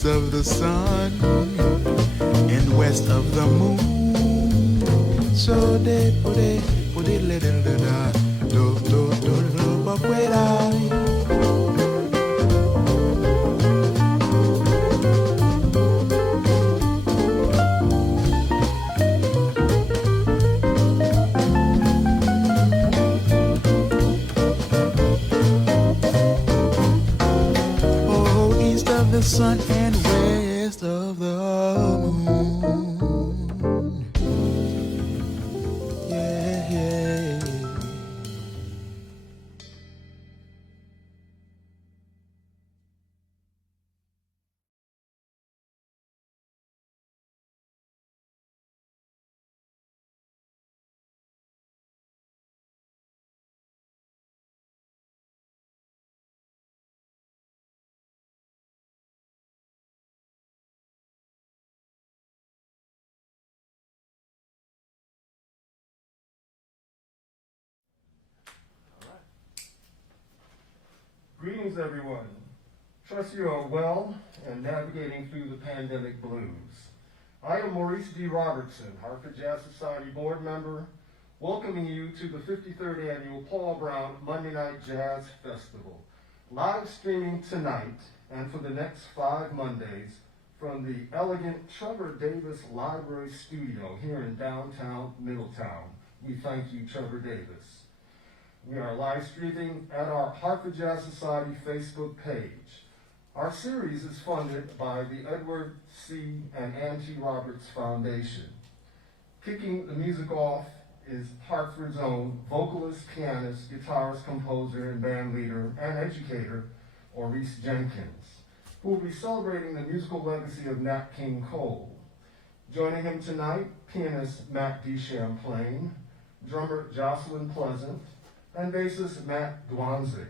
east of the sun and west of the moon. So they put it little da do do do do but wait the sun and west of the moon. Yeah, yeah. Greetings, everyone. Trust you are well and navigating through the pandemic blues. I am Orice D. Robertson, Hartford Jazz Society board member, welcoming you to the 53rd Annual Paul Brown Monday Night Jazz Festival, live streaming tonight and for the next 5 Mondays from the elegant Trevor Davis Library Studio here in downtown Middletown. We thank you, Trevor Davis. We are live streaming at our Hartford Jazz Society Facebook page. Our series is funded by the Edward C. and Ann T. Roberts Foundation. Kicking the music off is Hartford's own vocalist, pianist, guitarist, composer, and band leader and educator, Orice Jenkins, who will be celebrating the musical legacy of Nat King Cole. Joining him tonight, pianist Matt D. Champlain, drummer Jocelyn Pleasant, and bassist Matt Dwanzik.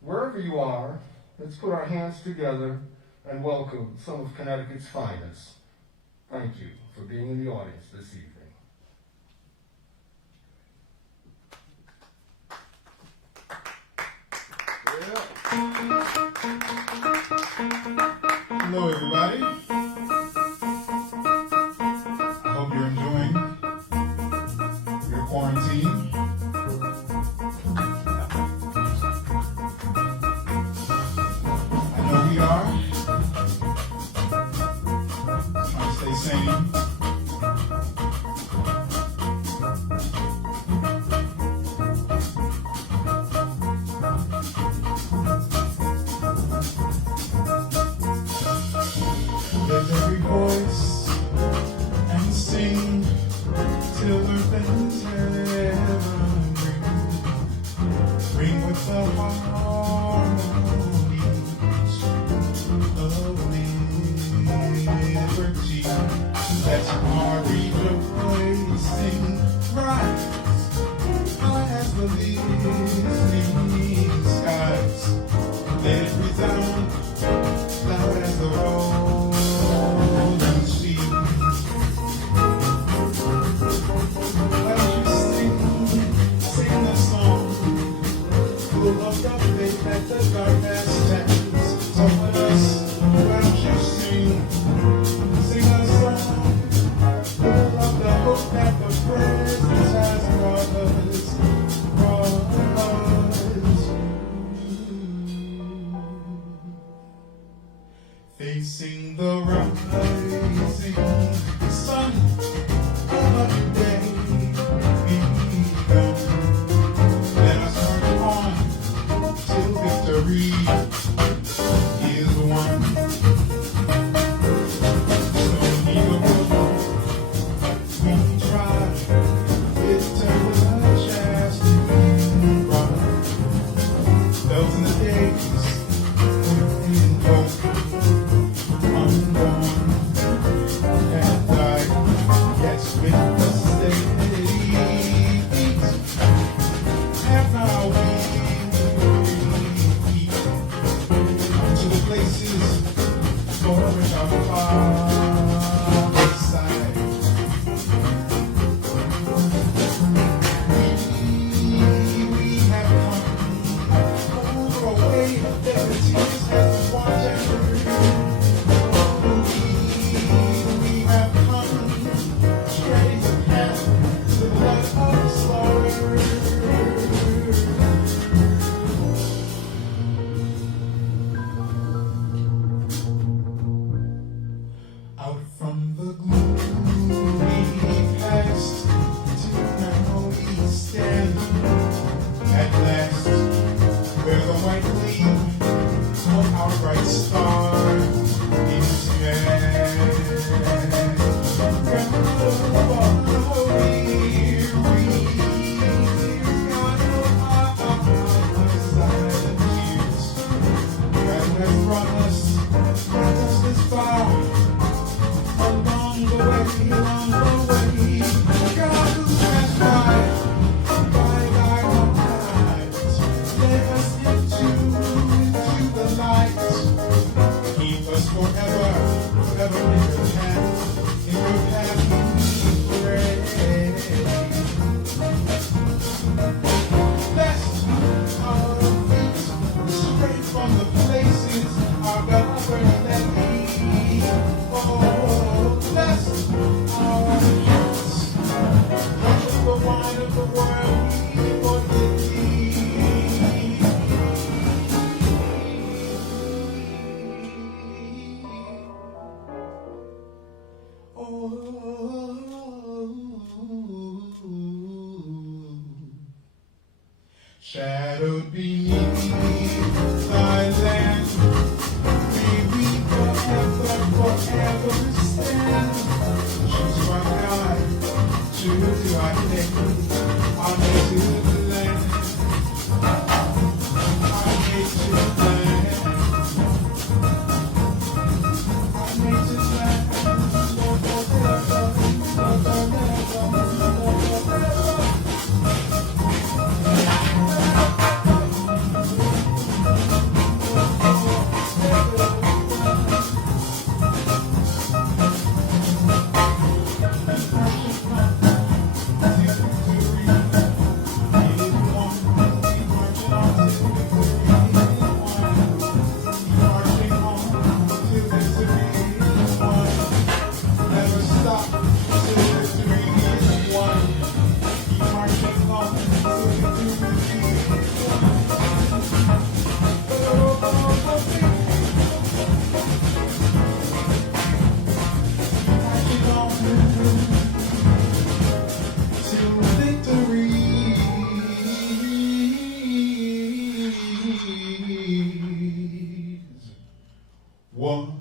Wherever you are, let's put our hands together and welcome some of Connecticut's finest. Thank you for being in the audience this evening. Hello, everybody. I hope you're enjoying your quarantine. We are. Trying to stay sane. Lift every voice and sing till earth and heaven ring with the harmony of liberty. Let our rejoicing rise high as the listening skies. Let it resound loud as the rolling sea. As you sing the song full of the faith that the darkness stands. So let us, why don't you sing a song full of the hope that the presence has brought us. Facing the rising sun of a new day begun. Let us march on till victory is won. So neither we try it turns a chastity run. Those in the days in hope unborn and died, yes, with the steady beat. And now we keep to the places for which our Father sighed. We have come over a way that the tears have washed and Just as far along the way, God who has died our lives, led us into the light. Keep us forever in your path, we pray. Bless our feet, straight from the places our government that lead. Oh, bless our hearts, drunk with the wine of the world, we forget thee. Shadowed beneath thy land, may we forever stand. Choose from God to our name, our native land, our native land, our native land. One.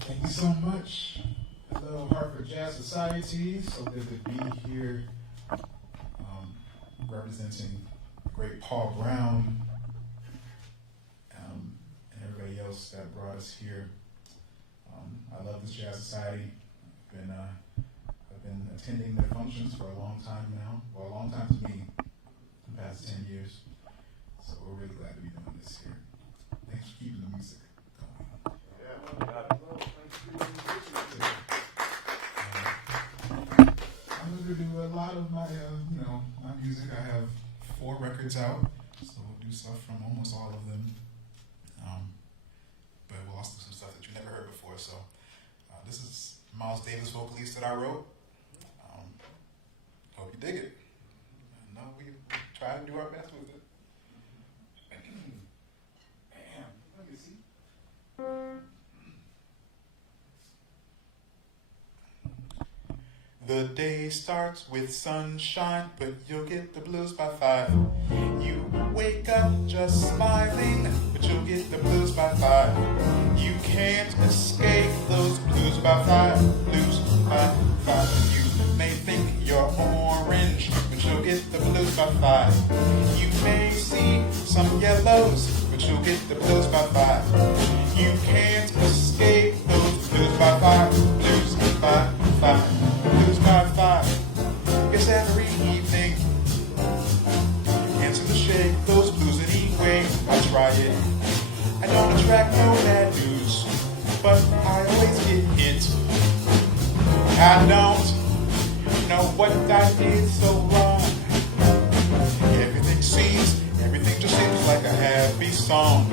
Thank you so much. Hello, Hartford Jazz Society. So good to be here representing great Paul Brown and everybody else that brought us here. I love this Jazz Society. I've been attending their functions for a long time now. Well, a long time to me, the past 10 years. So we're really glad to be doing this here. Thanks for keeping the music going. I'm going to do a lot of my, my music. I have 4 records out, so we'll do stuff from almost all of them. But we'll also do some stuff that you never heard before. So this is Miles Davis vocalist that I wrote. Hope you dig it. I know we try to do our best with it. Damn, let me see. The day starts with sunshine, but you'll get the blues by 5. You wake up just smiling, but you'll get the blues by 5. You can't escape those blues by 5. Blues by 5. You may think you're orange, but you'll get the blues by 5. You may see some yellows, but you'll get the blues by 5. You can't escape those blues by 5. Blues by 5. Blues by 5. Yes, every evening. Answer to shake those blues anyway. I try it. I don't attract no bad news, but I always get hit. I don't know what I did so wrong. Everything just seems like a happy song.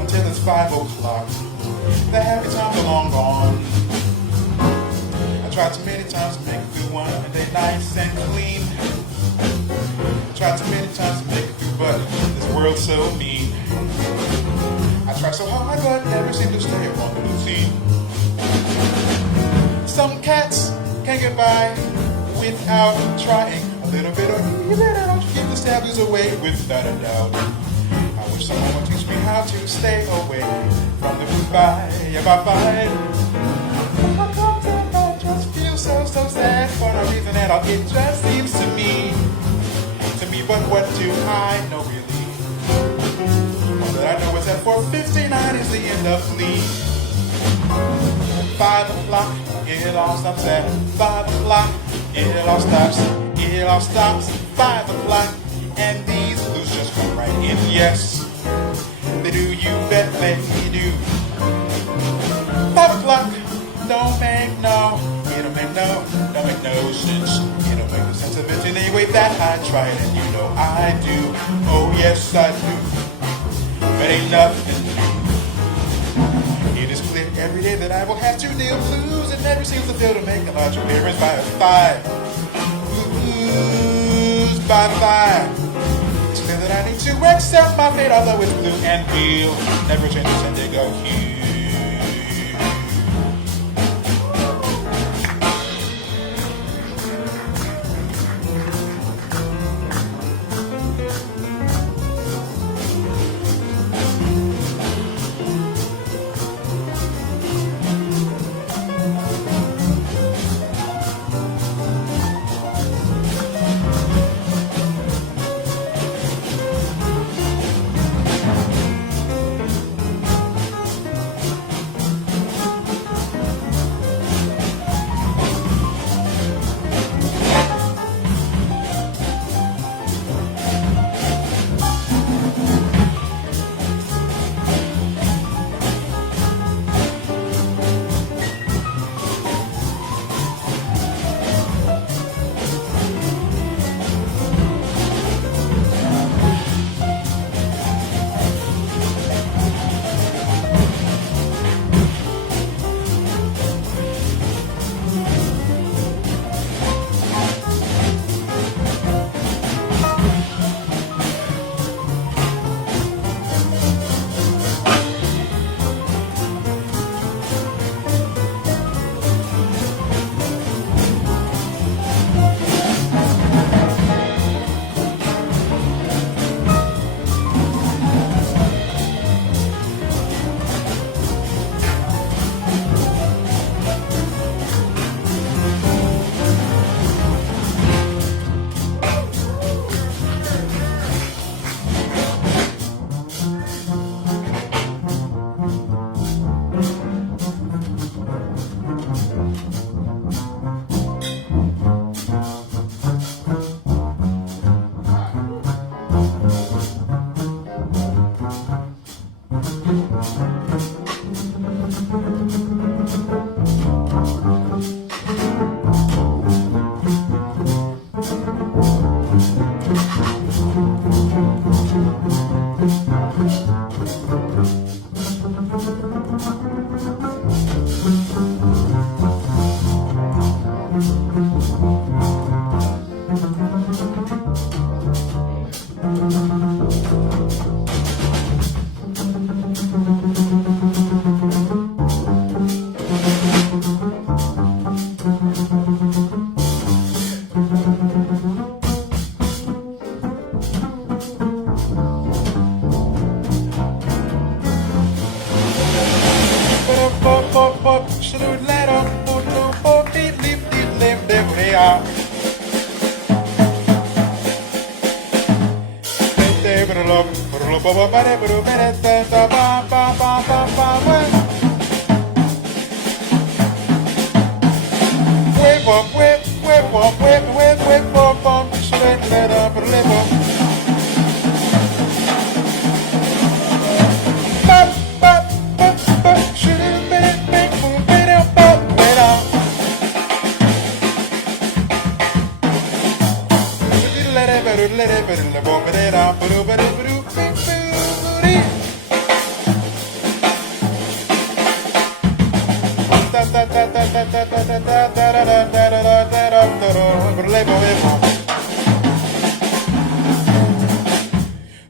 Until it's 5 o'clock. The happy times are long gone. I tried too many times to make it through one day nice and clean. I tried too many times to make it through, but this world's so mean. I tried so hard, but never seem to stay on the routine. Some cats can't get by without trying a little bit of you don't keep the stabs away without a doubt. I wish someone would teach me how to stay away from the blues by 5. at all. It just seems to me, but what do I know really? All that I know is that 4:59 is the end of leave. 5 o'clock, it all stops at 5 o'clock. It all stops, 5 o'clock. And these blues just come right in, yes. They do, you bet they do. 5 o'clock, don't make no sense. It don't make no sense of it in any way that I try it, and you know I do. Oh yes, I do. But ain't nothing new. It is clear every day that I will have to deal blues. It never seems to fail to make a large appearance by 5. Blues by 5. It's clear that I need to accept my fate, although it's blue and real. Never changes and they go huge.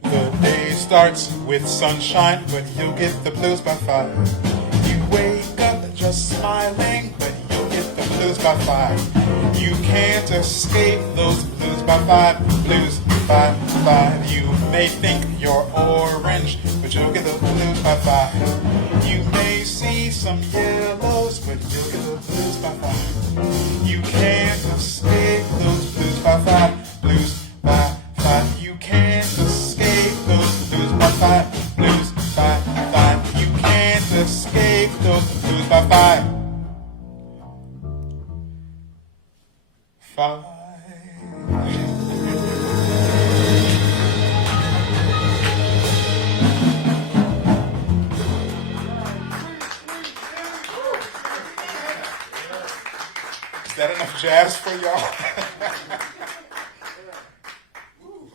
The day starts with sunshine, but you'll get the blues by 5. You wake up just smiling, but you'll get the blues by 5. You can't escape those blues by 5. Blues by 5. You may think you're orange, but you'll get the blues by 5. You may see some yellows, but you'll get the blues by 5. You can't escape 5. Is that enough jazz for y'all? Ooh,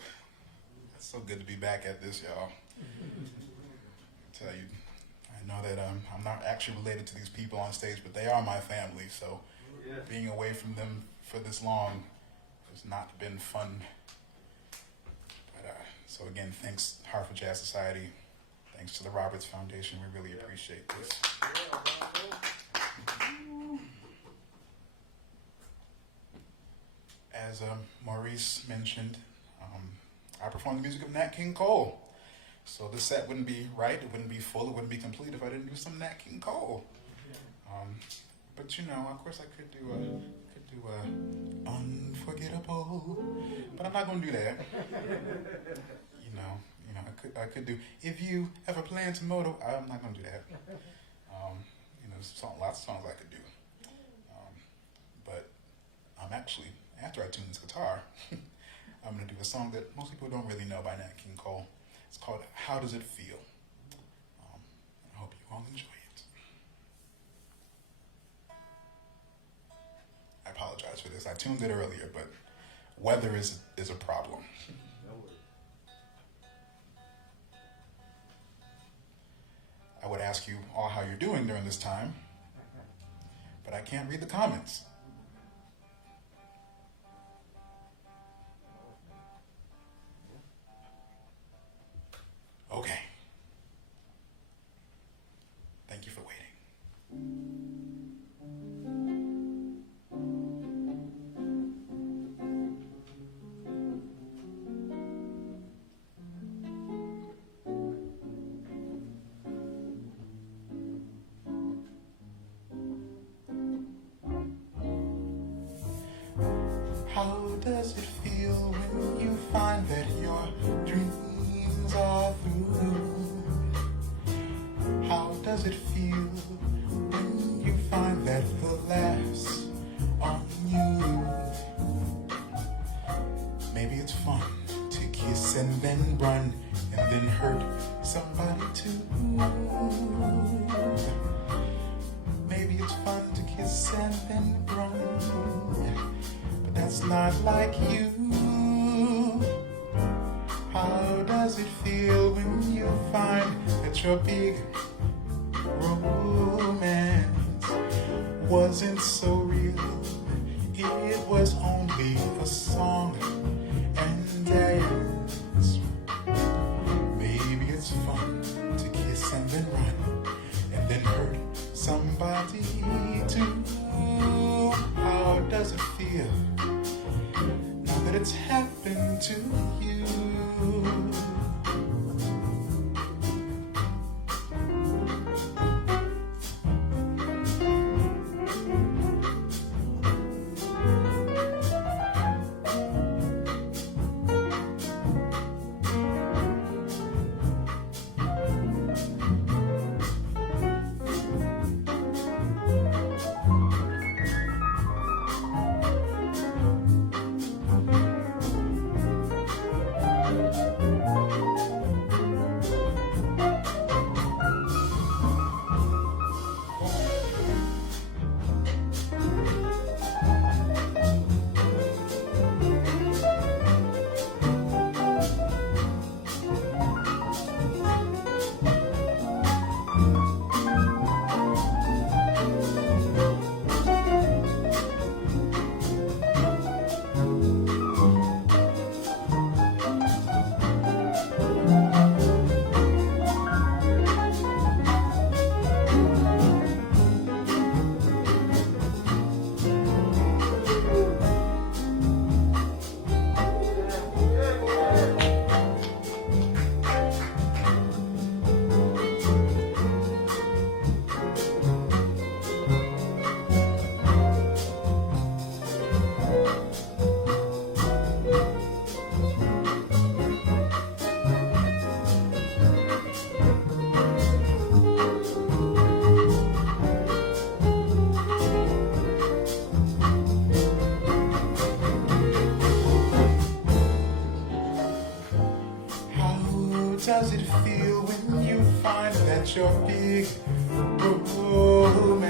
it's so good to be back at this, y'all. I tell you, I know that I'm not actually related to these people on stage, but they are my family, so being away from them for this long has not been fun. But, so again, thanks Hartford Jazz Society, thanks to the Roberts Foundation, we really appreciate this. As Maurice mentioned, I performed the music of Nat King Cole. So the set wouldn't be right, it wouldn't be full, it wouldn't be complete if I didn't do some Nat King Cole. But you know, of course I could do Unforgettable, but I'm not gonna do that. You know, I could do If You Ever Plan to Moto. I'm not gonna do that. You know, lots of songs I could do. But I'm actually, after I tune this guitar, I'm gonna do a song that most people don't really know by Nat King Cole. It's called How Does It Feel? I hope you all enjoy it. I apologize for this. I tuned it earlier, but weather is a problem. I would ask you all how you're doing during this time, but I can't read the comments. Okay. Thank you for waiting. How does it feel when you find that your dreams are through? How does it feel when you find that the laughs on you? Maybe it's fun to kiss and then run and then hurt somebody too. Maybe it's fun to kiss and then run, but that's not like you. How does it feel when you find that your big romance wasn't so real? It was only a song and dance. Maybe it's fun to kiss and then run and then hurt somebody too. How does it feel now that it's happened to you? does it feel when you find that your big romance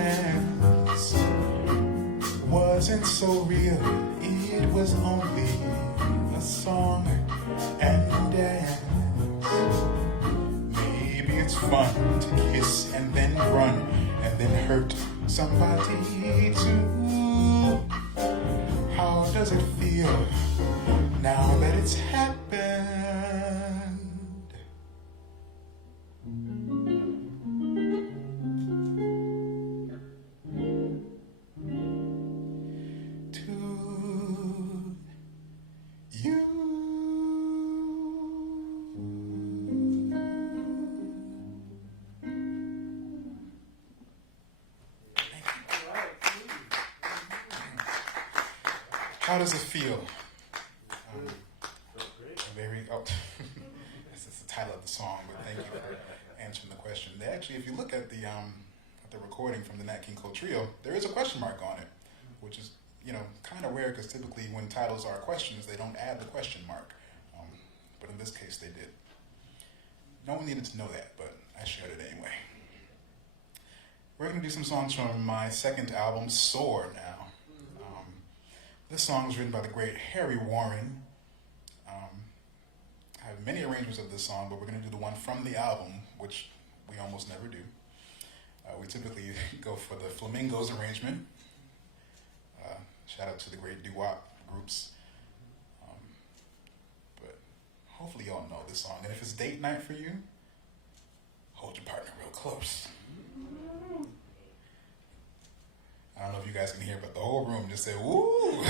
wasn't so real? It was only a song and dance. Maybe it's fun to kiss and then run and then hurt somebody too. How does it feel now that it's happened? To you. How does it feel? This is the title of the song, but thank you for answering the question. They actually, if you look at the recording from the Nat King Cole Trio, there is a question mark on it, which is, kind of rare because typically when titles are questions, they don't add the question mark. But in this case, they did. No one needed to know that, but I shared it anyway. We're going to do some songs from my second album, Soar, now. This song was written by the great Harry Warren. I have many arrangements of this song, but we're going to do the one from the album, which we almost never do. We typically go for the Flamingos arrangement. Shout out to the great doo-wop groups. But hopefully y'all know this song. And if it's date night for you, hold your partner real close. I don't know if you guys can hear, but the whole room just said, woo!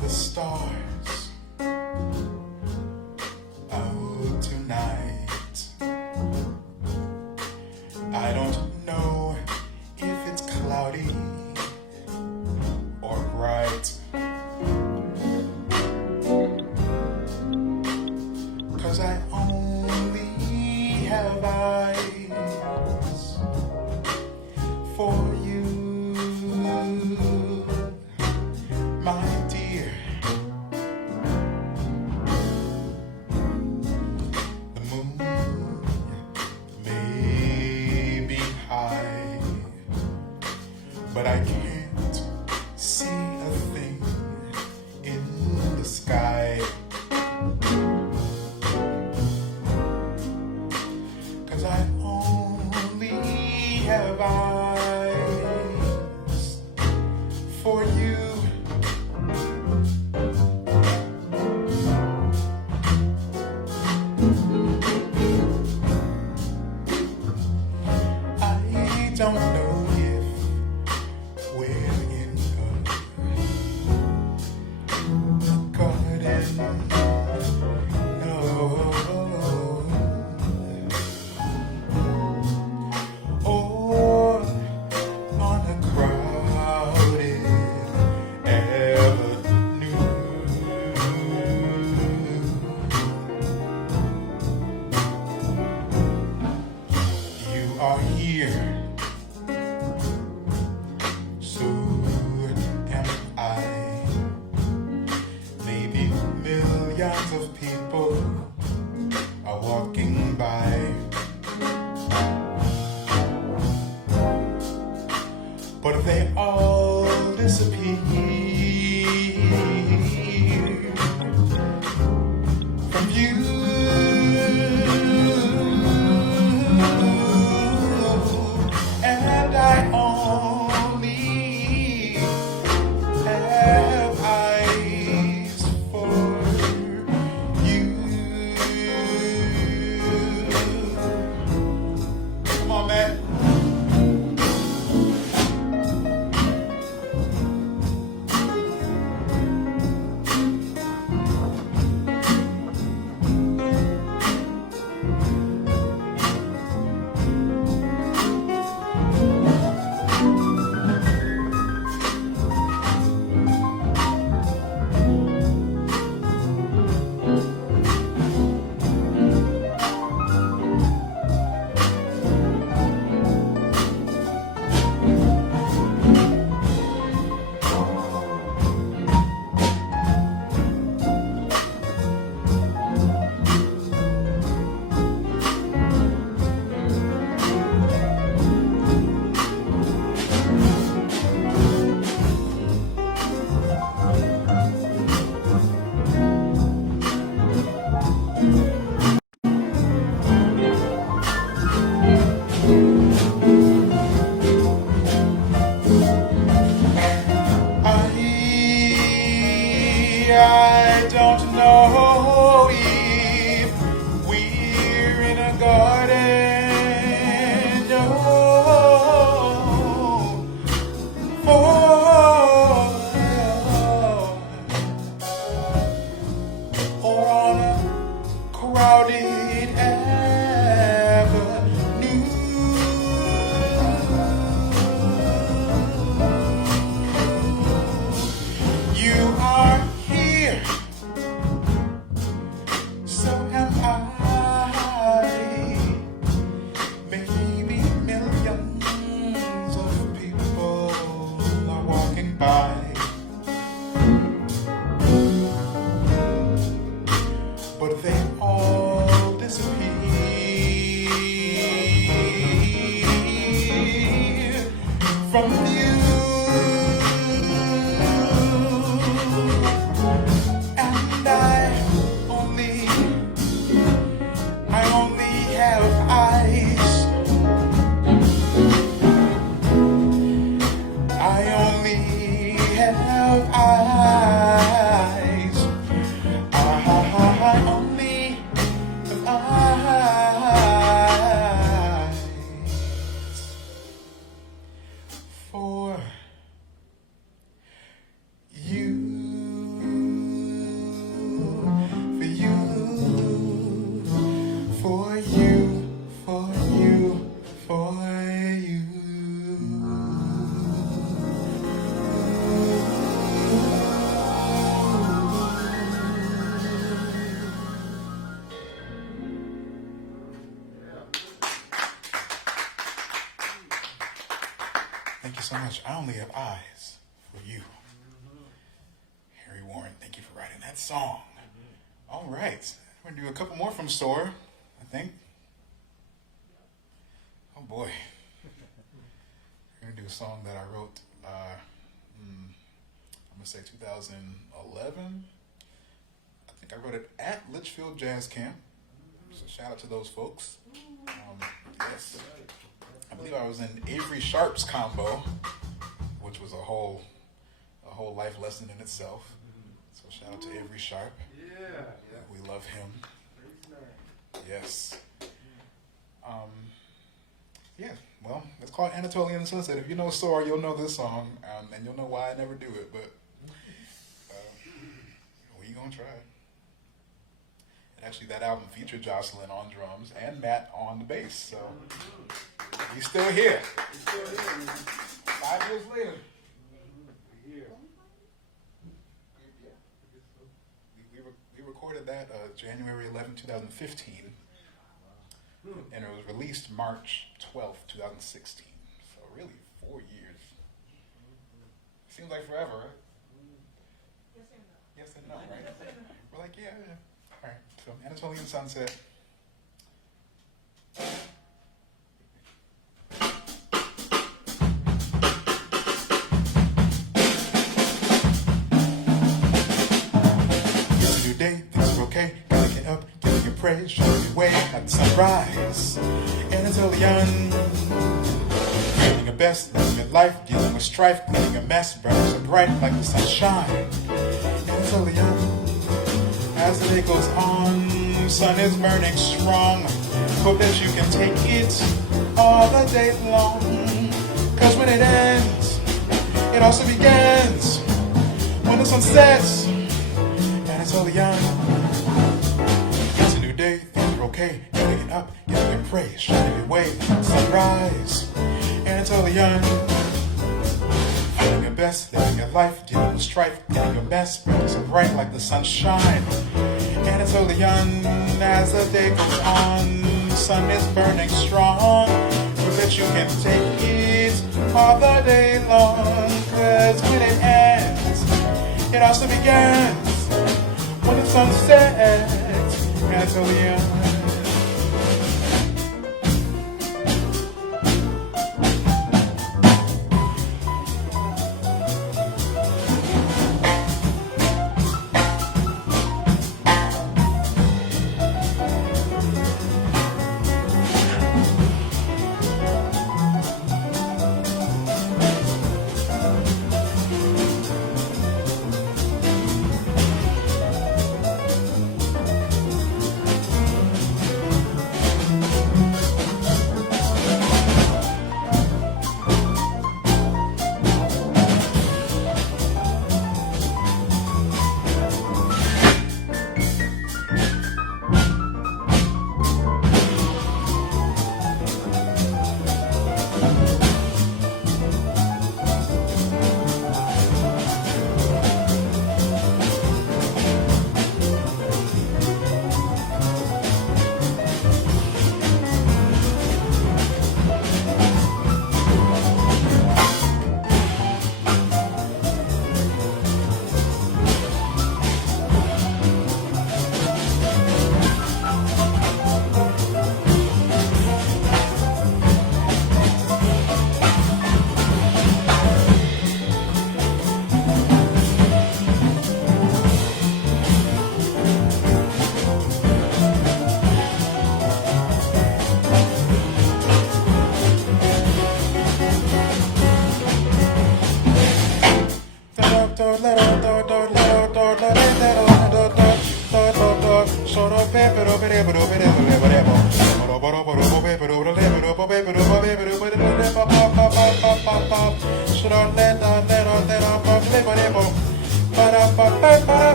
The stars out tonight. I don't know if it's cloudy or bright, 'cause I only have eyes for you, my dear. But I can't see a thing in the sky, 'cause I only have eyes for you. I don't know are here, so am I. Maybe millions of people are walking by, but if they all disappear from you, Thank you so much. I only have eyes for you. Harry Warren, thank you for writing that song. All right. We're going to do a couple more from SOAR, I think. Oh boy. We're going to do a song that I wrote, I'm going to say 2011. I think I wrote it at Litchfield Jazz Camp. So shout out to those folks. Yes. I believe I was in Avery Sharp's combo, which was a whole life lesson in itself. So shout out to Avery Sharp. Yeah. We love him. Yes. Yeah, well, it's called Anatolian Sunset. If you know SOAR, you'll know this song, and you'll know why I never do it, but we gonna try. And actually, that album featured Jocelyn on drums and Matt on the bass, so he's still here. 5 years later. We recorded that January 11, 2015. And it was released March 12th, 2016. So really 4 years. Seems like forever, right? Yes and no, right? We're like, yeah. All right, so Anatolian Sunset. It's a new day, things are okay. Gotta get up, giving you praise, showing your way at the sunrise. Anatolian, feeling your best, living your life, dealing with strife, cleaning a mess, burning so bright like the sunshine. Anatolian, as the day goes on, sun is burning strong. Hope that you can take it all the day long. Cause when it ends, it also begins. When the sun sets, Anatolian, it's a new day, things are okay. Getting up, giving your praise, shining your way, sunrise. Anatolian, feeling your best, living your life, dealing with strife, getting your best, burning so bright like the sunshine. Anatolian, as the day goes on, sun is burning strong. So that you can take it all the day long. Cause when it ends, it also begins. When the sun sets, Anatolian.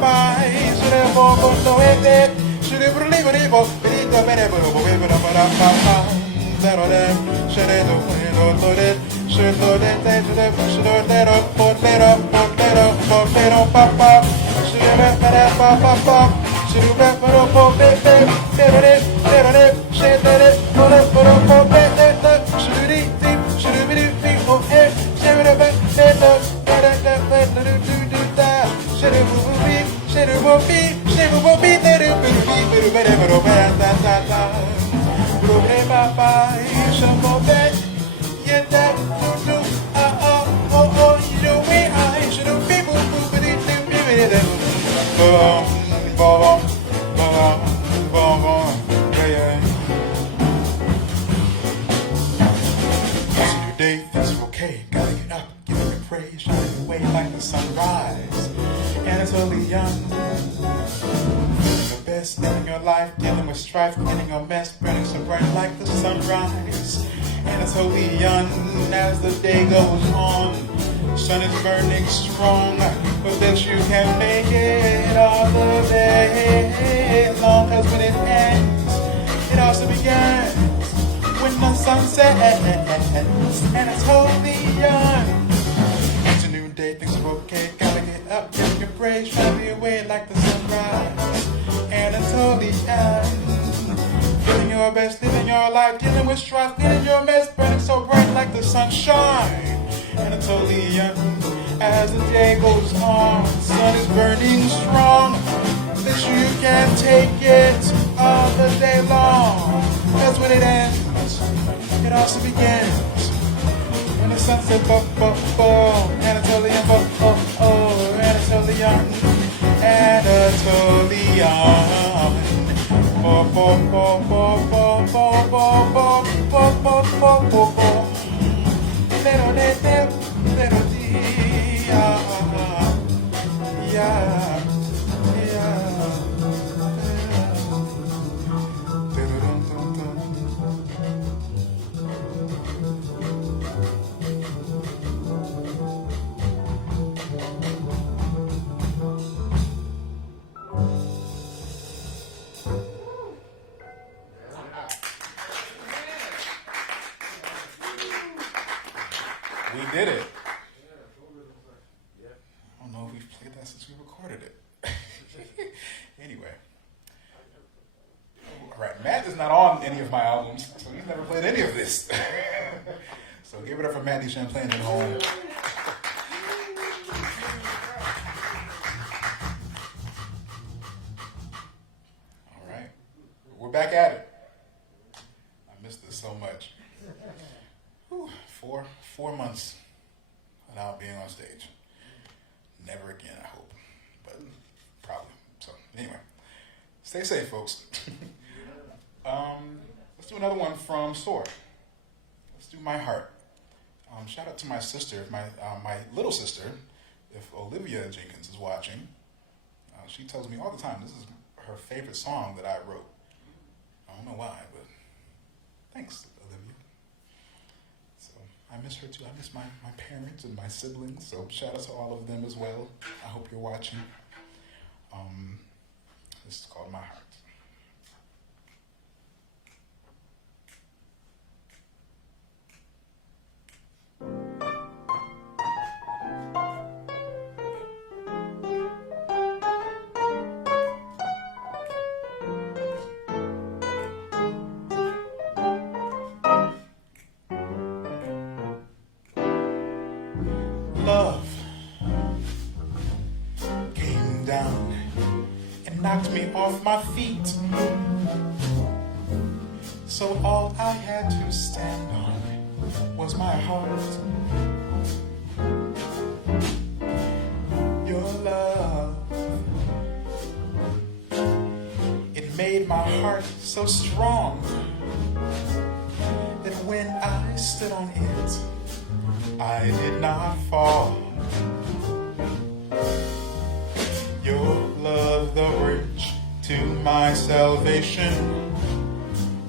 Bye. Day, things are okay. Gotta get up, give it praise, shining away like the sunrise. And it's only young. Living your best, living your life, dealing with strife, getting your mess, burning so bright like the sunrise. And it's only young as the day goes on. Sun is burning strong, but that you can make it all the day long. Cause when it ends, it also begins. When the sun sets, and it's wholly young. It's a new day, things are okay. Gotta get up, give your praise, shining away like the sunrise. And it's wholly young. Living your best, living your life, dealing with strife, getting your mess, burning so bright like the sunshine. And it's wholly young. As the day goes on, the sun is burning strong. That you can take it all the day long. That's when it ends. It also begins when the sun says bo bo bo, and it's only young, bo bo oh, and it's only young, and it's only young, bo bo bo bo bo bo bo bo bo bo bo bo bo, little little dee, yeah, yeah. We did it. I don't know if we've played that since we recorded it. Anyway. All right, Matt is not on any of my albums, so he's never played any of this. So give it up for Matty Champlain at home. All right, we're back at it. I missed this so much. Whew, 4 months without being on stage. Never again, I hope. But probably. So anyway, stay safe, folks. Let's do another one from Sword. Let's do My Heart. Shout out to my sister, my little sister, if Olivia Jenkins is watching. She tells me all the time this is her favorite song that I wrote. I don't know why, but thanks, Olivia. So I miss her too. I miss my parents and my siblings. So shout out to all of them as well. I hope you're watching. This is called My Heart. Love came down and knocked me off my feet. So all I had to stand on was my heart. Your love, it made my heart so strong that when I stood on it, I did not fall. Your love, the bridge to my salvation,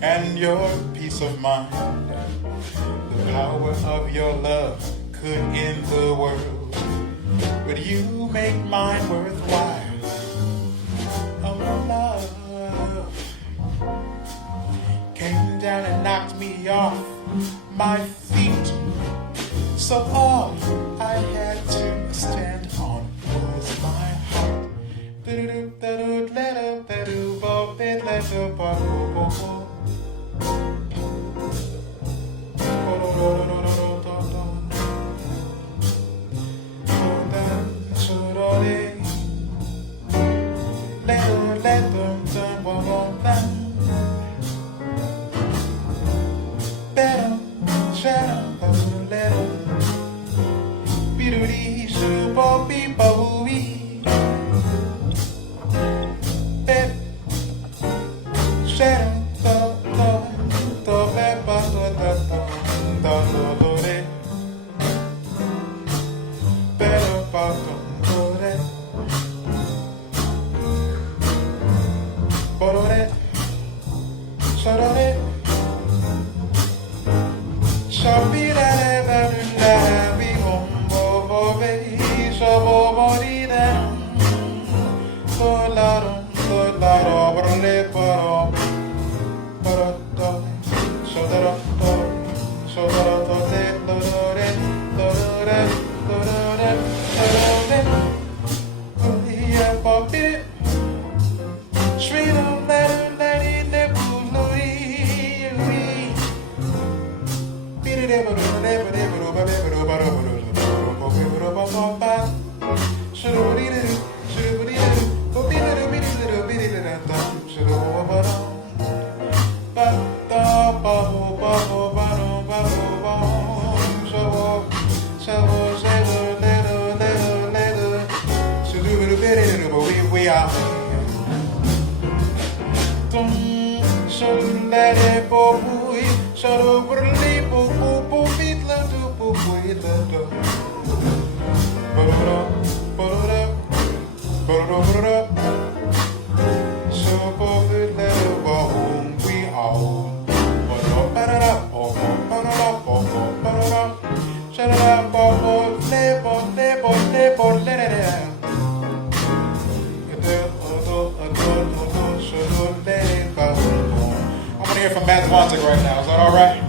and your peace of mind. The power of your love could end the world, but you make mine worthwhile. Oh, me off my feet. So all I had to stand on was my heart. Right now, is that all right?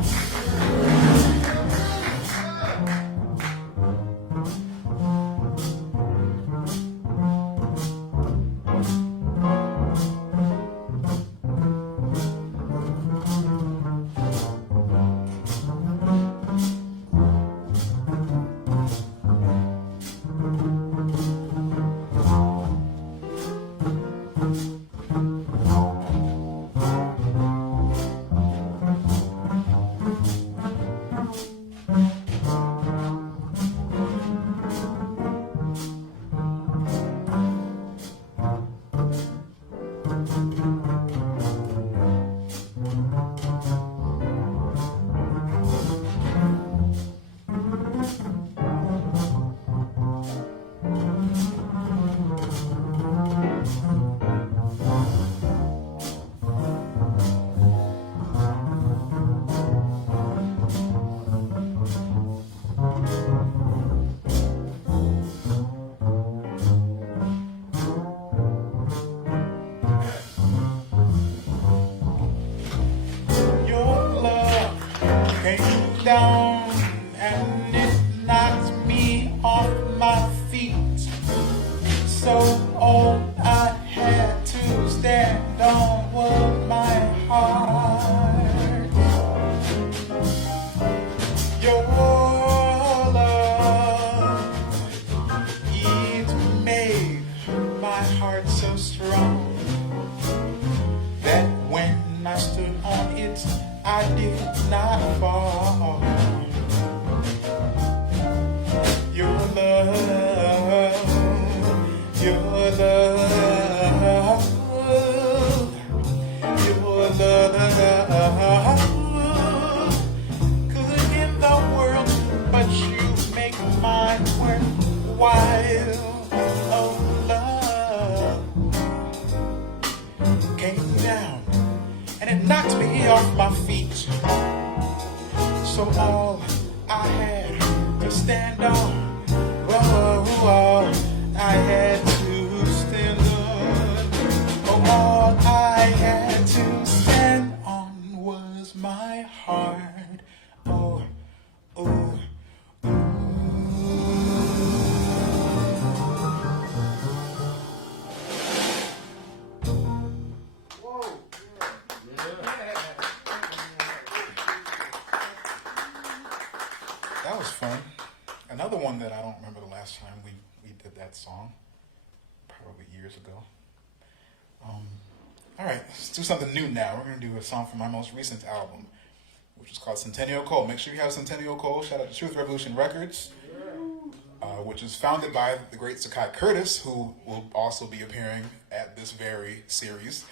that song probably years ago. All right, let's do something new now. We're going to do a song from my most recent album, which is called Centennial Cole. Make sure you have Centennial Cole. Shout out to Truth Revolution Records, which is founded by the great Sakai Curtis, who will also be appearing at this very series.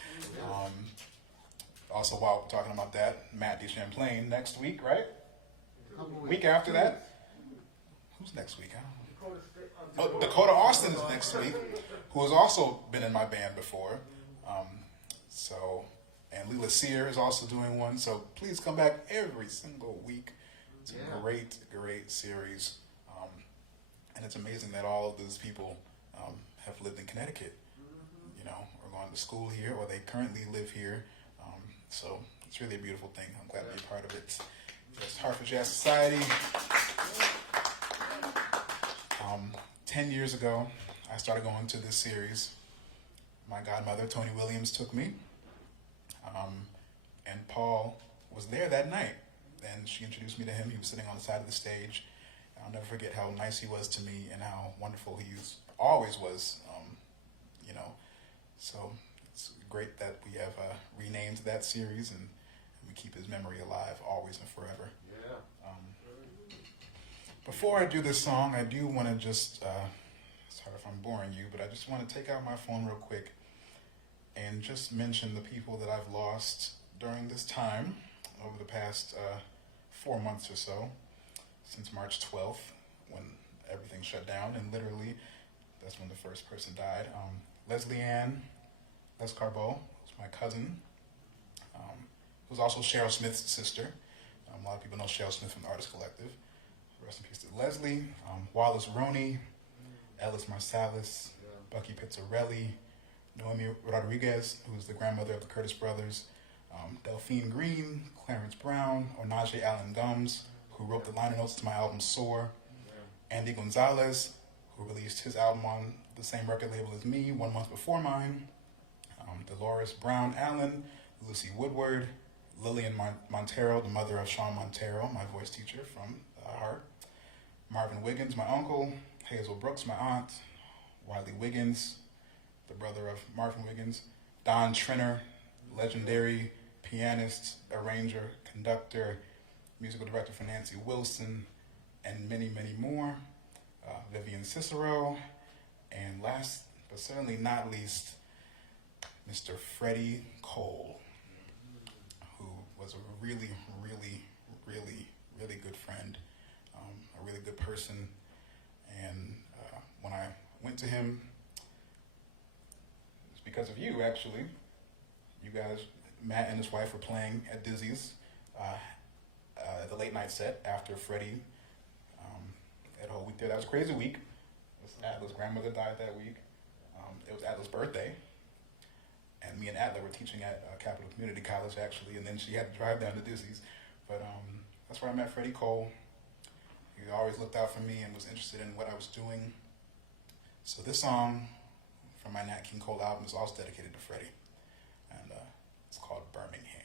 Also, while we're talking about that, Matt DeChamplain next week, right? Week after that? Who's next week? I don't know. Oh, Dakota Austin is next week, who has also been in my band before. And Leela Sear is also doing one. So please come back every single week. It's a great, great series. And it's amazing that all of those people have lived in Connecticut, you know, or gone to school here, or they currently live here. So it's really a beautiful thing. I'm glad to be a part of it. It's Hartford Jazz Society. 10 years ago, I started going to this series. My godmother, Tony Williams, took me. And Paul was there that night. And she introduced me to him. He was sitting on the side of the stage. I'll never forget how nice he was to me and how wonderful he always was, you know. So it's great that we have renamed that series and we keep his memory alive always and forever. Yeah. Before I do this song, I do want to just, sorry if I'm boring you, but I just want to take out my phone real quick and just mention the people that I've lost during this time over the past 4 months or so, since March 12th, when everything shut down, and literally that's when the first person died. Leslie Ann Lescarbeau was my cousin, who's also Cheryl Smith's sister. A lot of people know Cheryl Smith from the Artist Collective. Rest in peace to Leslie. Wallace Roney, Ellis Marsalis, Bucky Pizzarelli, Noemi Rodriguez, who's the grandmother of the Curtis brothers, Delphine Green, Clarence Brown, Onaje Allen Gums, who wrote the liner notes to my album Soar, Andy Gonzalez, who released his album on the same record label as me 1 month before mine, Dolores Brown Allen, Lucy Woodward, Lillian Montero, the mother of Sean Montero, my voice teacher from Heart, Marvin Wiggins, my uncle, Hazel Brooks, my aunt, Wiley Wiggins, the brother of Marvin Wiggins, Don Trenner, legendary pianist, arranger, conductor, musical director for Nancy Wilson, and many, many more. Vivian Cicero, and last but certainly not least, Mr. Freddie Cole, who was a really, really, really, really good friend, a really good person. And when I went to him, it was because of you, actually. You guys, Matt and his wife, were playing at Dizzy's the late night set after Freddie had a whole week there. That was a crazy week. Adler's grandmother died that week. It was Adler's birthday. And me and Adler were teaching at Capital Community College, actually, and then she had to drive down to Dizzy's. But that's where I met Freddie Cole. He always looked out for me and was interested in what I was doing. So this song from my Nat King Cole album is also dedicated to Freddie. And it's called Birmingham.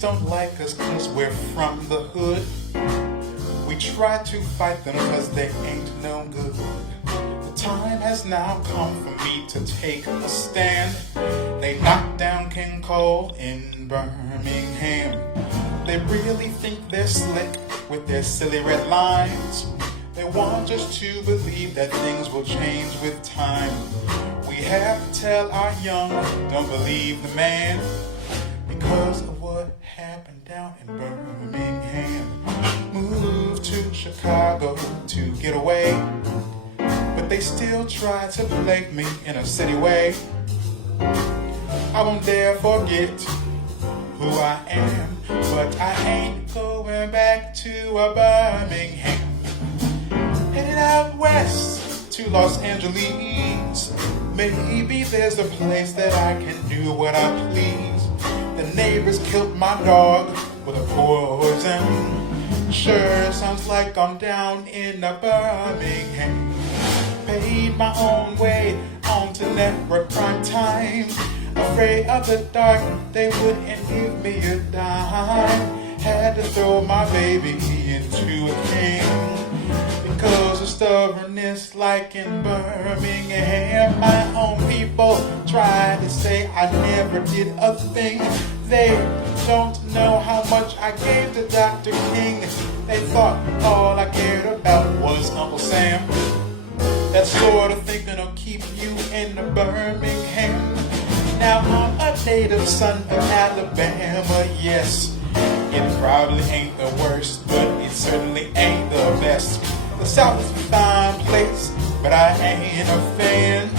Don't like us cause we're from the hood. We try to fight them cause they ain't no good. The time has now come for me to take a stand. They knocked down King Cole in Birmingham. They really think they're slick with their silly red lines. They want us to believe that things will change with time. We have to tell our young, don't believe the man, because of what happened happened down in Birmingham. Moved to Chicago to get away, but they still try to play me in a city way. I won't dare forget who I am, but I ain't going back to Birmingham. Headed out west to Los Angeles. Maybe there's a place that I can do what I please. The neighbors killed my dog with a poison. Sure sounds like I'm down in Birmingham. Paid my own way on to network prime time. Afraid of the dark, they wouldn't give me a dime. Had to throw my baby into a can because of stubbornness, like in Birmingham. My own people tried to say I never did a thing. They don't know how much I gave to Dr. King. They thought all I cared about was Uncle Sam. That sort of thinking will keep you in Birmingham. Now I'm a native son of Alabama, yes. It probably ain't the worst, but it certainly ain't the best. The South is a fine place, but I ain't a fan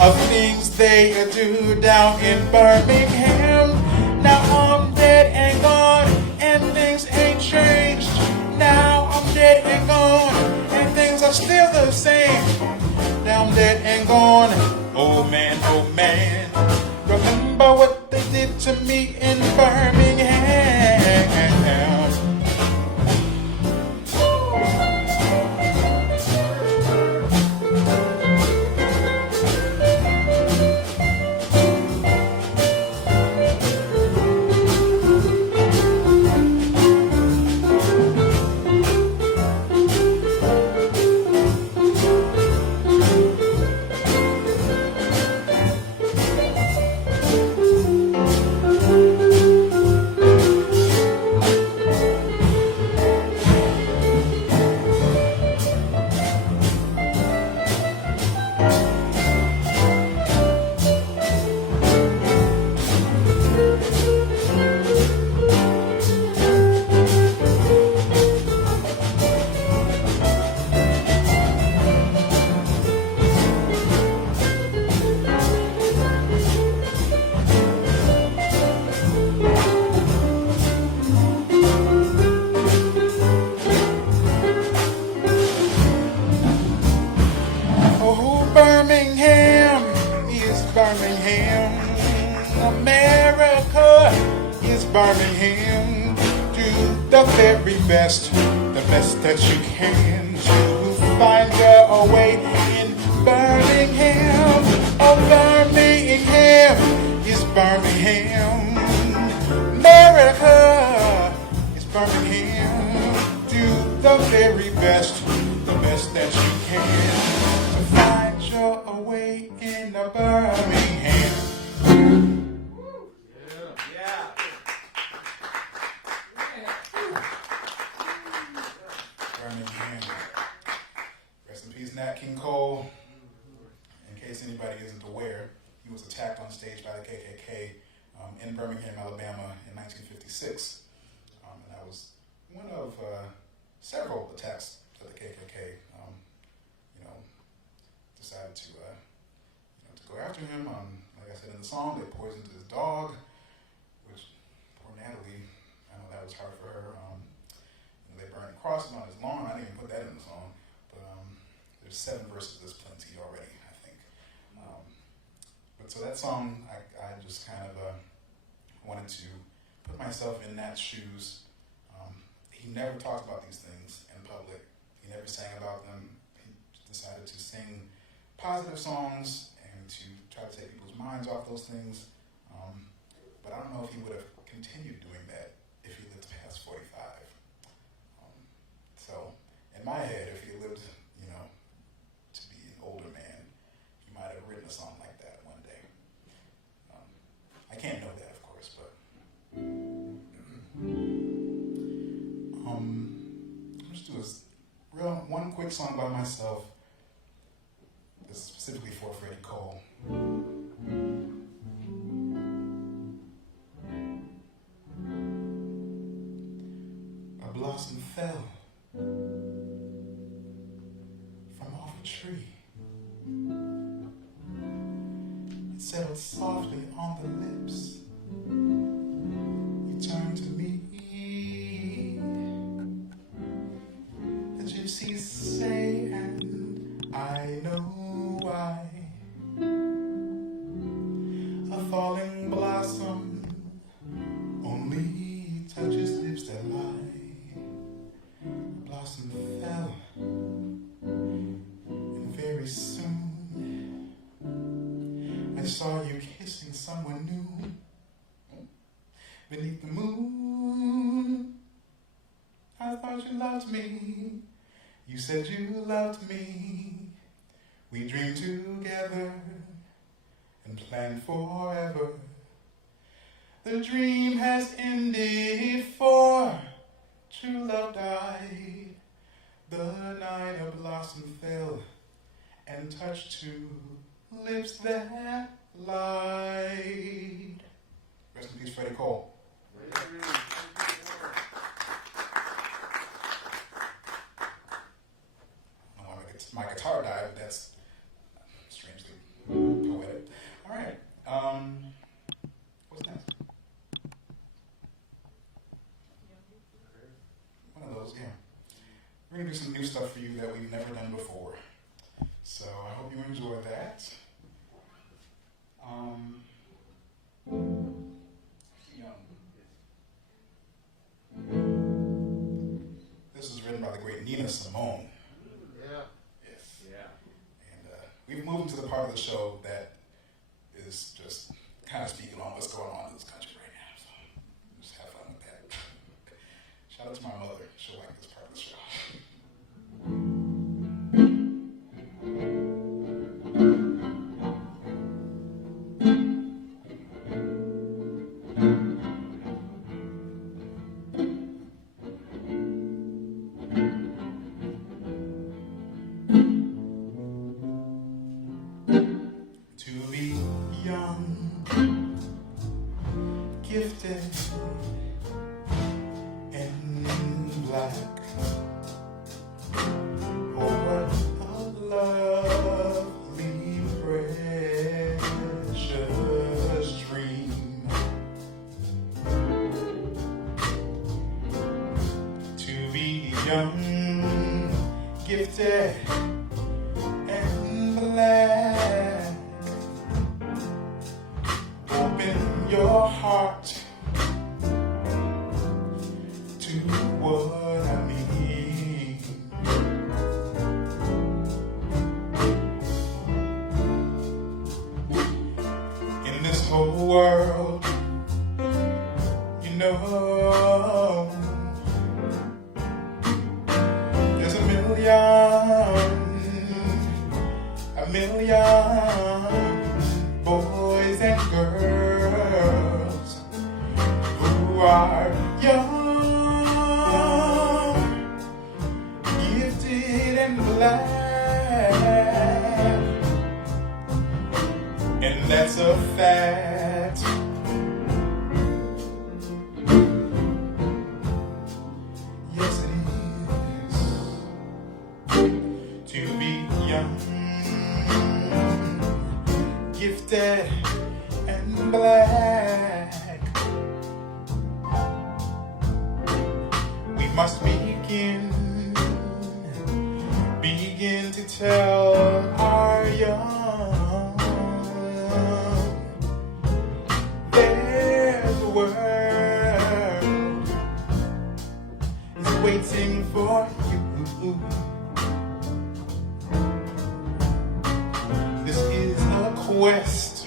of things they do down in Birmingham. Now I'm dead and gone, and things ain't changed. Now I'm dead and gone, and things are still the same. Now I'm dead and gone, oh man, oh man. Remember what they did to me in Birmingham. Birmingham, America is Birmingham. Do the very best, the best that you can to find your way in Birmingham. Oh, Birmingham is Birmingham. America is Birmingham. Do the very best, the best that you can to find your way in Birmingham. Birmingham. Rest in peace, Nat King Cole. In case anybody isn't aware, he was attacked on stage by the KKK in Birmingham, Alabama in 1956. And that was one of several attacks that the KKK, decided to go after him. Like I said in the song, they poisoned his dog, which poor Natalie, I know that was hard for her. They burned crosses on his lawn. I didn't even put that in the song, but there's 7 verses. There's plenty already, I think. But so that song, I just kind of wanted to put myself in Nat's shoes. He never talked about these things in public. He never sang about them. He decided to sing positive songs and to try to take people's minds off those things. But I don't know if he would have continued doing that if he lived past 45. So in my head, if he lived, to be an older man, he might have written a song like that one day. I can't know that, of course, but I'll just do one quick song by myself. This is specifically for Freddie Cole. fell from off a tree. It settled softly on the lips. You turned to me. The gypsies say, and I know why. A falling blossom only touches lips that lie. The blossom fell, and very soon I saw you kissing someone new beneath the moon. I thought you loved me. You said you loved me. We dreamed together and planned forever. The dream has ended, for true love died. The night a blossom fell and touched two lips that lied. Rest in peace, Freddie Cole. My guitar died, but that's strangely poetic. All right. What's next? One of those, yeah. We're going to do some new stuff for you that we've never done before. So I hope you enjoy that. This is written by the great Nina Simone. We've moved to the part of the show that is just kind of speaking on what's going on in this country right now. So just have fun with that. Shout out to my mother. She'll like this part of the show. Gifted and black. Oh, what a lovely, precious dream. To be young, gifted and black. Open your heart to what I mean. In this whole world, you know, there's a million boys and girls who are young, gifted and black, and that's a fact. Yes, it is to be young, gifted and black. We must begin to tell our young there's a world is waiting for you. This is a quest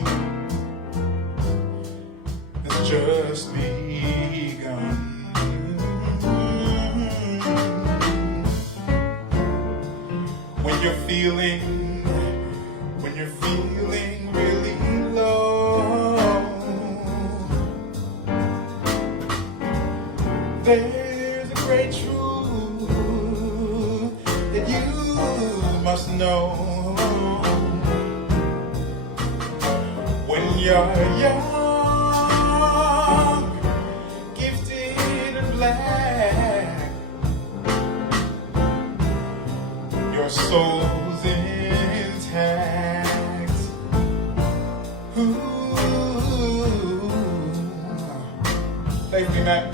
that's just begun. When you're feeling really low, there's a great truth that you must know. When you're young, gifted and black, your soul's intact. Ooh. Thank you, Matt.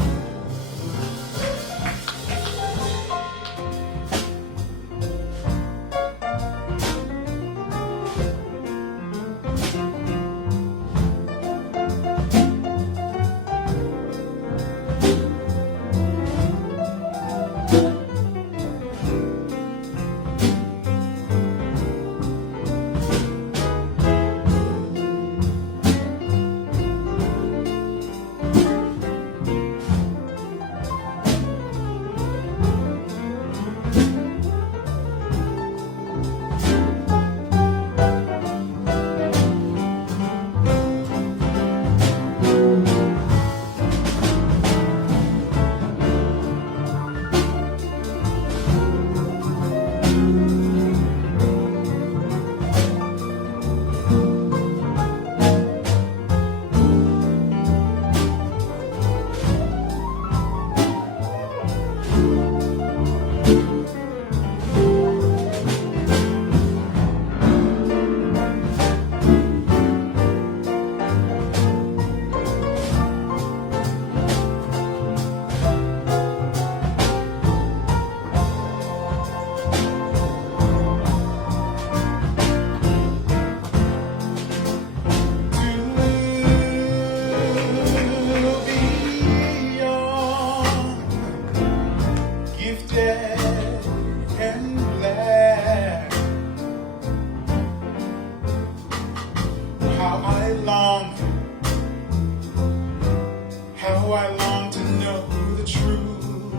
How I long to know the truth.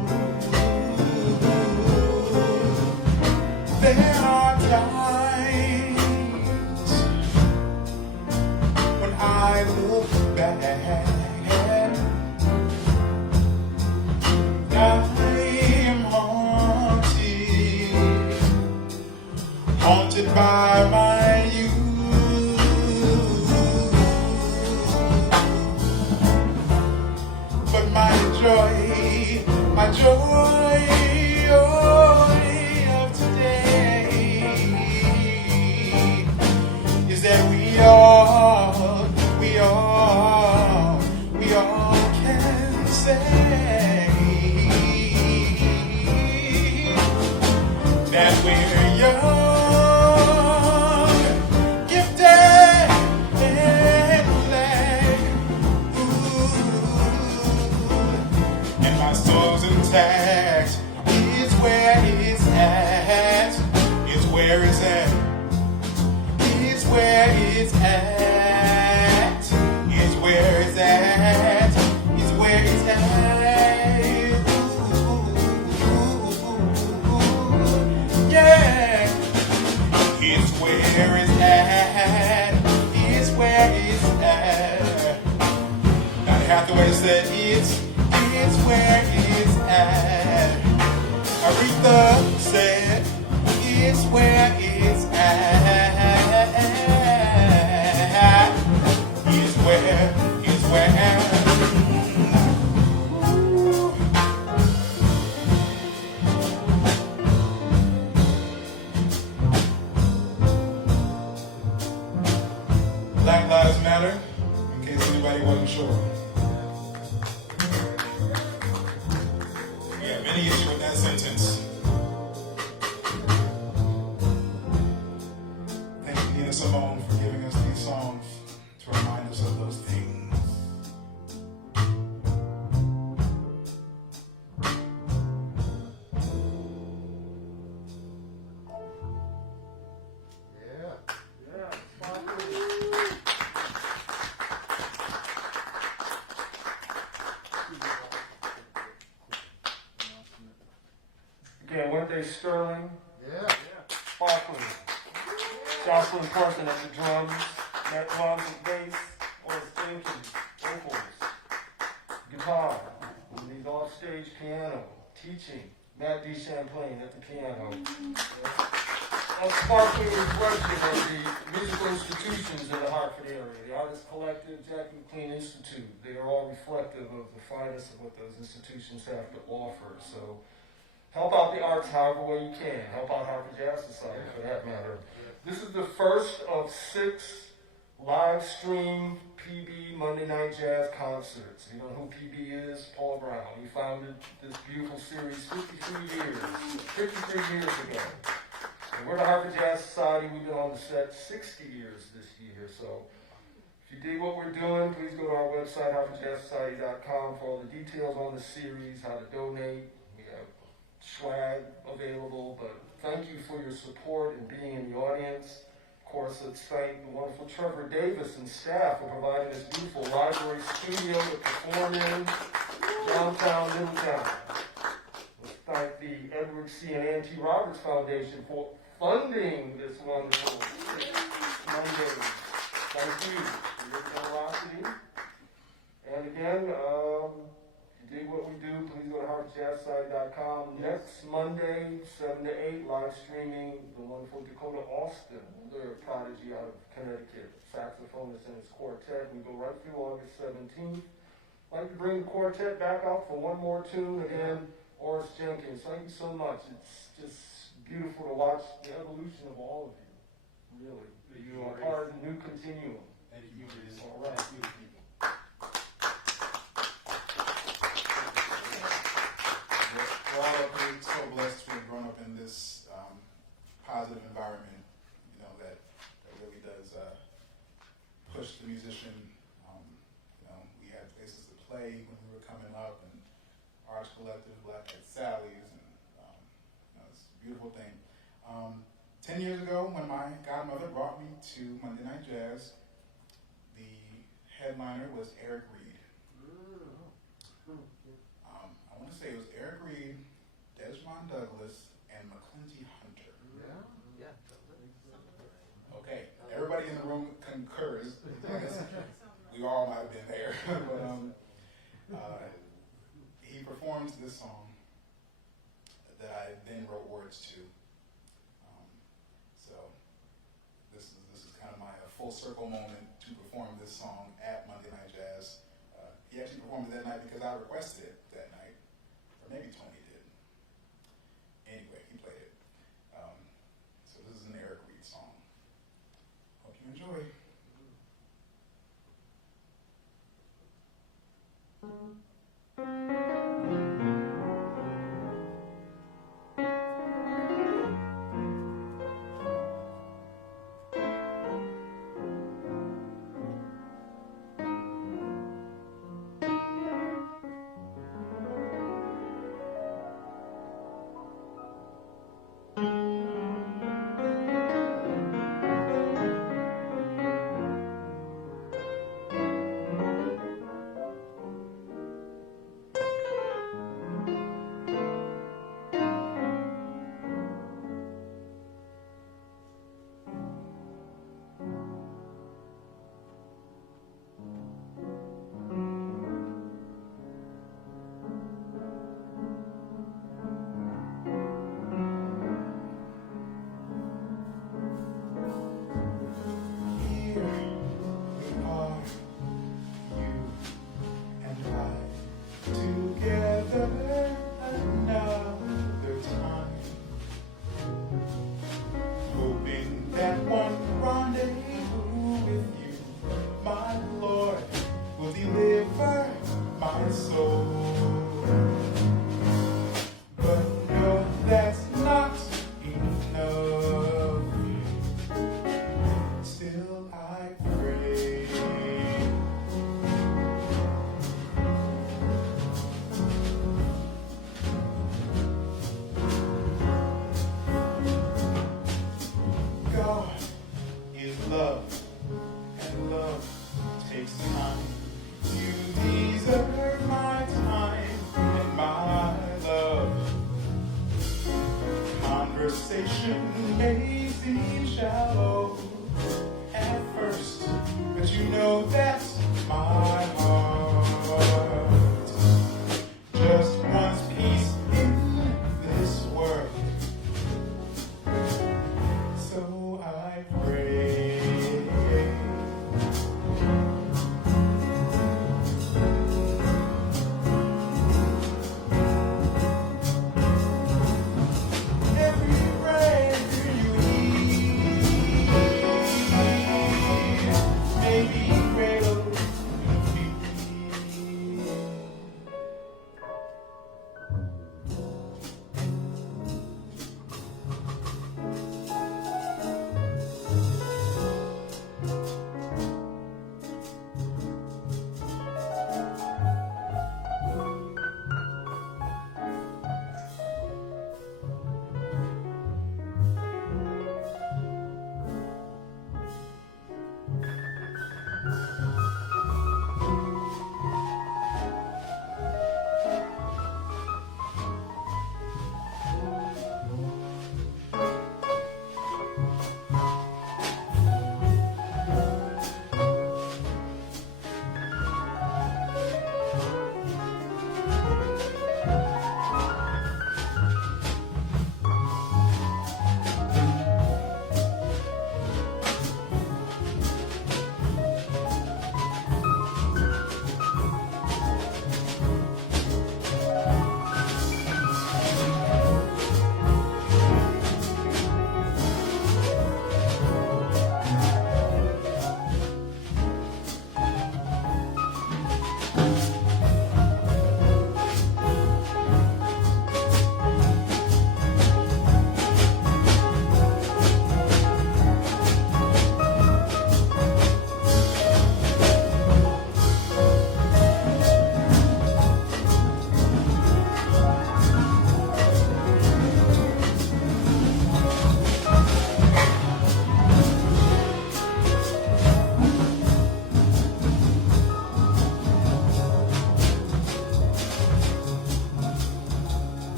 There are times when I look back, I am haunted by my youth. But my joy of today is that we all can say that we're young, gifted, and glad. And my soul's intact. It's where it's at. It's where it's at. It's where it's at. It's where it's at. It's where it's at. Ooh, yeah. It's where it's at. It's where it's at. Now Hathaway said it's where it's at. Aretha said it's where it's at. It's where. Black Lives Matter, in case anybody wasn't sure. We have many issues with that sentence. Thank you, Nina Simone, for giving us these songs to remind us of those things. Again, Wednesday Sterling. Sparkling. Jocelyn Parson at the drums. Matt drums and bass. Orice Jenkins, vocals. Guitar. And lead off-stage piano. Teaching. Matt D. Champlain at the piano. A sparkling reflection of the musical institutions in the Hartford area. The Artist Collective, Jack McLean Institute. They are all reflective of the finest of what those institutions have to offer. So help out the arts however way you can. Help out Harvard Jazz Society for that matter. This is the first of 6 live stream PB Monday Night Jazz concerts. You know who PB is? Paul Brown. He founded this beautiful series 53 years ago. And we're the Harvard Jazz Society. We've been on the set 60 years this year. So if you dig what we're doing, please go to our website, harvardjazzsociety.com, for all the details on the series, how to donate. We have swag available, but thank you for your support and being in the audience. Of course, let's thank the wonderful Trevor Davis and staff for providing this beautiful library studio to perform in downtown Middletown. Let's thank the Edward C. and Ann T. Roberts Foundation for funding this wonderful Monday. Thank you for your generosity. And again, if you dig what we do, please go to harvardjazzsociety.com. Next Monday, 7 to 8, live streaming the wonderful Dakota Austin, another prodigy out of Connecticut, saxophonist and his quartet. We go right through August 17th. I'd like to bring the quartet back out for one more tune. Again, Orice Jenkins. Thank you so much. It's just beautiful to watch the evolution of all of you. Really. You are part of the new continuum. Thank you, Maurice. All right. Thank you. We're all up here so blessed to have grown up in this positive environment, you know, that really does push the musician. You know, we had places to play when we were coming up, and Arts Collective, Black Eyed Sally's, and you know, it's a beautiful thing. 10 years ago, when my godmother brought me to Monday Night Jazz, the headliner was Eric Reed. I want to say it was Eric Reed, Desmond Douglas, and McClinty Hunter. Okay, everybody in the room concurs. We all might have been there. But he performs this song that I then wrote words to. So this is kind of my full circle moment to perform this song at Monday Night Jazz. He actually performed it that night because I requested it that night, or maybe Tony did. Anyway, he played it. So this is an Eric Reed song. Hope you enjoy.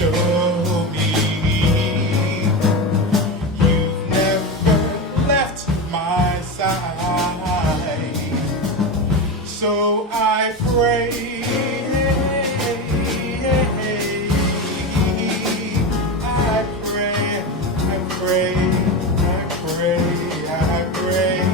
show me you've never left my side. So I pray, I pray, I pray, I pray, I pray, I pray.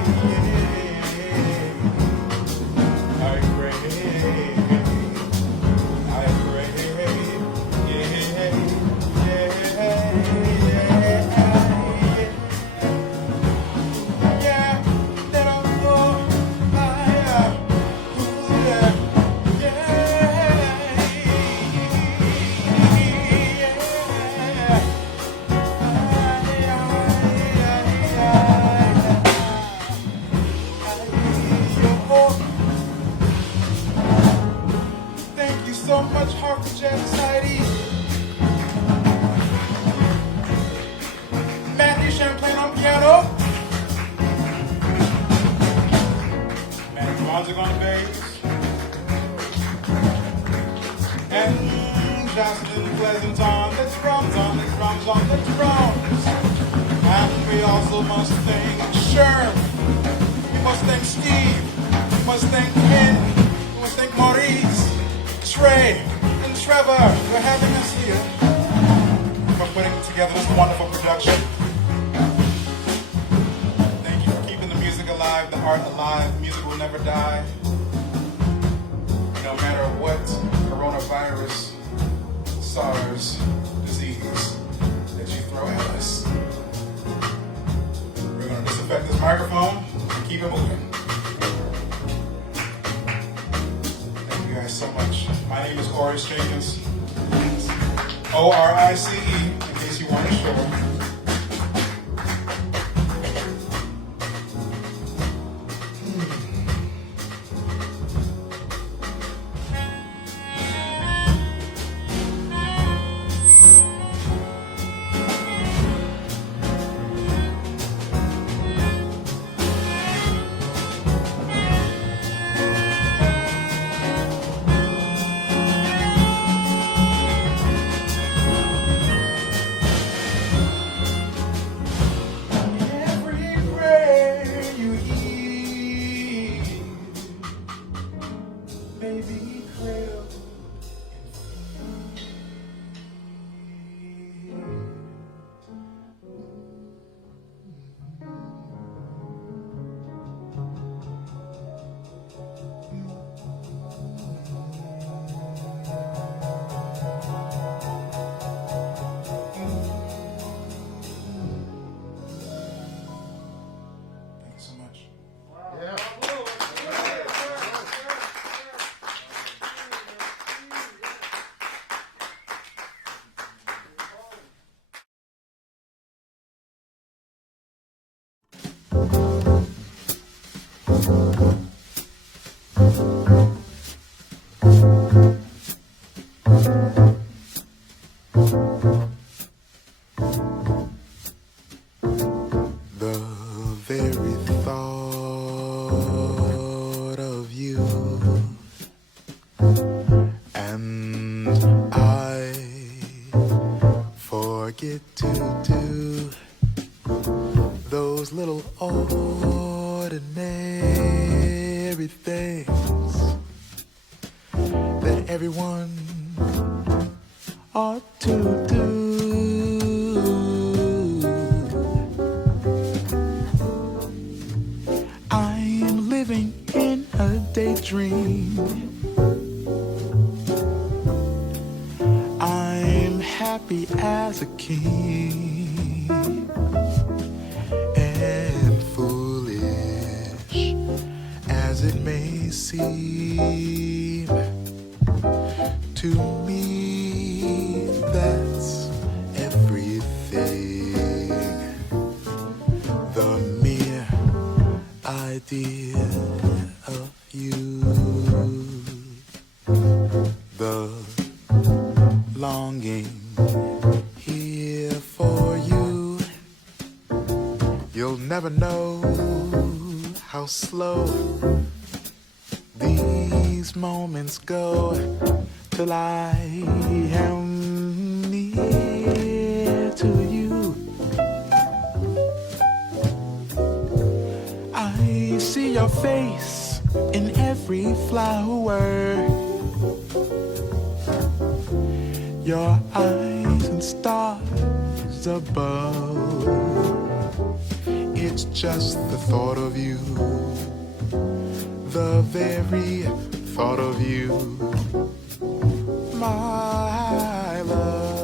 Thank you so much, Harvard Jazz Society. Matthew Champlain on piano. Matthew Isaac on bass. And Justin Pleasant on the drums, on the drums, on the drums. And we also must thank Sherm. We must thank Steve. We must thank Ken. We must thank Maurice, Trey, and Trevor for having us here. For putting together this wonderful production. Thank you for keeping the music alive, the art alive. Music will never die. No matter what coronavirus, SARS, disease that you throw at us. We're going to disinfect this microphone and keep it moving. Thank you guys so much. My name is Orice Jenkins. ORICE, in case you weren't sure. forget to do those little ordinary things that everyone ought to do. I'm living in a daydream. I'm happy as a king and foolish as it may seem to me. That's everything. The mere idea of you, the longing here for you. You'll never know how slow these moments go till I am near to you. I see your face in every flower. Your eyes and stars above. It's just the thought of you, the very thought of you, my love.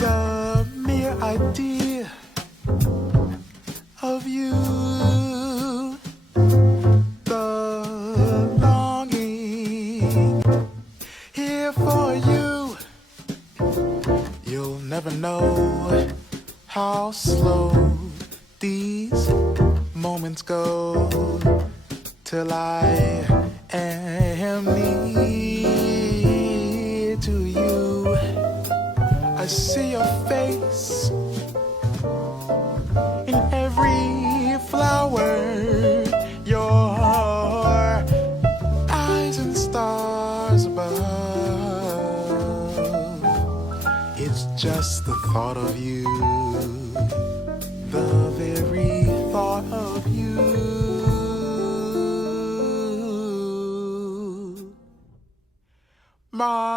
The mere idea of you, the longing here for you. You'll never know how slow these moments go till I am near to you. I see your face in every flower, your eyes and stars above. It's just the thought of you, the very thought of you, my